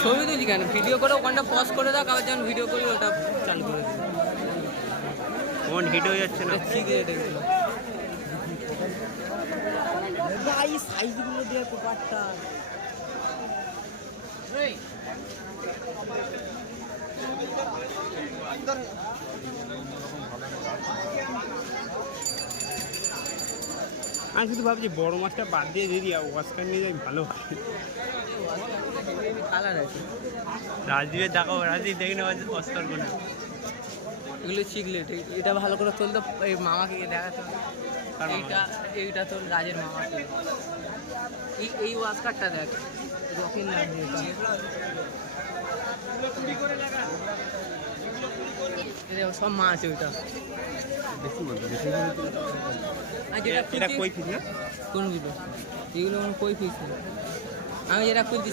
ছবি তুলি কেন ভিডিও করে ওখানটা পজ করে দাও আবার যখন ভিডিও করি ওটা চালু করে দিই ফোন হিট হয়ে যাচ্ছে না ঠিক আছে ভাই সাইজগুলো দিয়ে পেপারটা আমি শুধু ভাবছি বড় মাছটা বাদ দিয়ে যদি ওয়াস্কার নিয়ে যাই ভালো হয় কালার আছে রাজদীপের দেখাবো রাজদীপ দেখে নেওয়া অস্কার করে এগুলো শিখলে এটা ভালো করে তুলতে এই মামাকে দেখাতে হবে এইটা এইটা তোর রাজের মামাকে এই ওয়াস্কারটা দেখ রকিং লাগছে এটা সব মাছ ওইটা আর যেটা এটা কই ফিস না কোনগুলো এগুলো কই ফিস আমি যেটা খুঁজছি